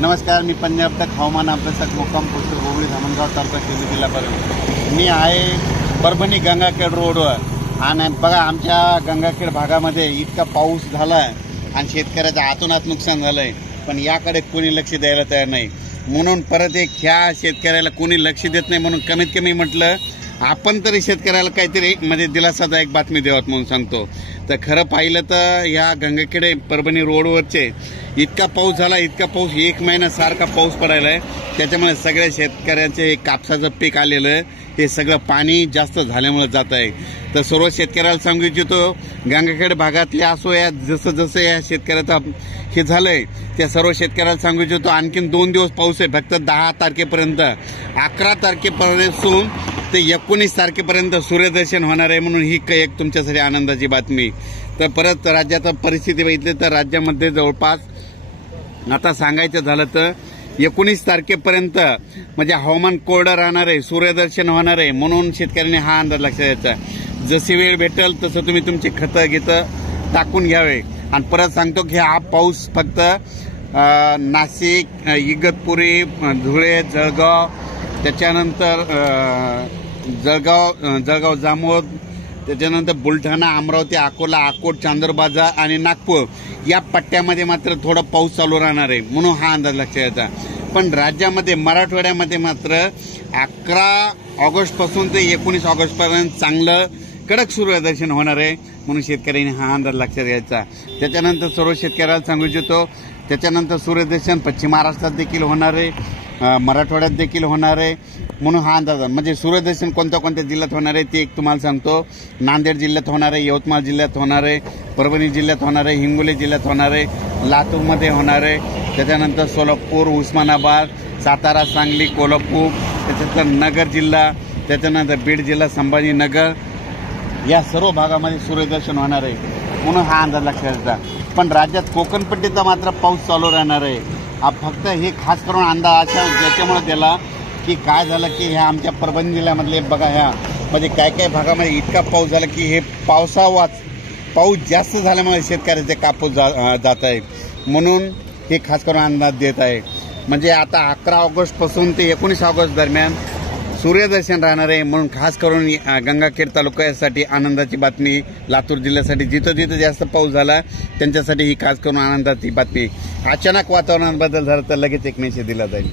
नमस्कार, मी पंजाब तक हवामान अभ्यासक मुक्काम पोस्ट गोवळी धामणगाव तालुका शिरूर जिल्हा परभणी। मी आहे परभणी गंगाखेड रोडवर आणि बघा आमच्या गंगाखेड भागामध्ये इतका पाऊस झालाय आणि शेतकऱ्याचं आतोनात नुकसान झालंय, पण याकडे कोणी लक्ष द्यायला तयार नाही। म्हणून परत एक ह्या शेतकऱ्याला कोणी लक्ष देत नाही, म्हणून कमीत कमी म्हटलं आपण तरी शेतकऱ्याला काहीतरी म्हणजे दिलासादायक बातमी द्यावत म्हणून सांगतो। तर खरं पाहिलं तर या गंगाखेड परभणी रोडवरचे इतका पाऊस झाला, इतका पाऊस, एक महिना सारखा पाऊस पडायलाय, त्याच्यामुळे सगळ्या शेतकऱ्यांचे हे कापसाचं पीक आलेलं हे सगळं पाणी जास्त झाल्यामुळे जात आहे। तर सर्व शेतकऱ्याला सांगू इच्छितो, गंगाखेड भागातले असो या जसं जसं या शेतकऱ्याचं हे झालंय त्या सर्व शेतकऱ्याला सांगू इच्छितो, आणखीन 2 दिवस पाऊस आहे, फक्त 10 तारखेपर्यंत, 11 तारखेपासून ते 19 तारखेपर्यंत सूर्यदर्शन होणार आहे, म्हणून ही एक तुमच्यासाठी आनंदाची बातमी। तर परत राज्याचा परिस्थिती बघितली तर राज्यामध्ये जवळपास आता सांगायचं झालं तर 19 तारखेपर्यंत म्हणजे हवामान कोरडं राहणार आहे, सूर्यदर्शन होणार आहे, म्हणून शेतकऱ्यांनी हा अंदाज लक्षात द्यायचा। जशी वेळ भेटेल तसं तुम्ही तुमची खतं घेतं टाकून घ्यावे। आणि परत सांगतो की हा पाऊस फक्त नाशिक, इगतपुरी, धुळे, जळगाव, त्याच्यानंतर जळगाव जामोद, त्याच्यानंतर बुलढाणा, अमरावती, अकोला, अकोट, चांदूरबाजार आणि नागपूर या पट्ट्यामध्ये मात्र थोडा पाऊस चालू राहणार आहे, म्हणून हा अंदाज लक्षात घ्यायचा। पण राज्यामध्ये मराठवाड्यामध्ये मात्र 11 ऑगस्टपासून ते 19 ऑगस्टपर्यंत चांगलं कडक सूर्यदर्शन होणार आहे, म्हणून शेतकऱ्यांनी हा अंदाज लक्षात घ्यायचा। त्याच्यानंतर सर्व शेतकऱ्याला सांगू इच्छितो, त्याच्यानंतर सूर्यदर्शन पश्चिम महाराष्ट्रात देखील होणार आहे, मराठवाड्यात देखील होणार आहे, म्हणून हा अंदाज। म्हणजे सूर्यदर्शन कोणत्या कोणत्या जिल्ह्यात होणार आहे ते एक तुम्हाला सांगतो। नांदेड जिल्ह्यात होणार आहे, यवतमाळ जिल्ह्यात होणार आहे, परभणी जिल्ह्यात होणार आहे, हिंगोली जिल्ह्यात होणार आहे, लातूरमध्ये होणार आहे, त्याच्यानंतर सोलापूर, उस्मानाबाद, सातारा, सांगली, कोल्हापूर, त्याच्यानंतर नगर जिल्हा, त्याच्यानंतर बीड जिल्हा, संभाजीनगर या सर्व भागामध्ये सूर्यदर्शन होणार आहे, म्हणून हा अंदाज लक्षात घ्यायचा। पण राज्यात कोकणपट्टीचा मात्र पाऊस चालू राहणार आहे। फक्त हे खास करून अंदाज याच्यामुळे दिला की काय झालं की ह्या आमच्या परभणी जिल्ह्यामधले बघा ह्या म्हणजे काय भागामध्ये इतका पाऊस झाला की हे पाऊस जास्त झाल्यामुळे शेतकऱ्याचे कापूस जात आहे, म्हणून हे खास करून अंदाज देत आहे। म्हणजे आता 11 ऑगस्टपासून ते 19 ऑगस्ट दरम्यान सूर्यदर्शन राहणार आहे, म्हणून खास करून गंगाखेड तालुक्यासाठी आनंदाची बातमी। लातूर जिल्ह्यासाठी जिथं जिथं जास्त पाऊस झाला त्यांच्यासाठी ही खास करून आनंदाची बातमी। अचानक वातावरणात बदल झाला तर लगेच एक मेसेज दिला जाईल।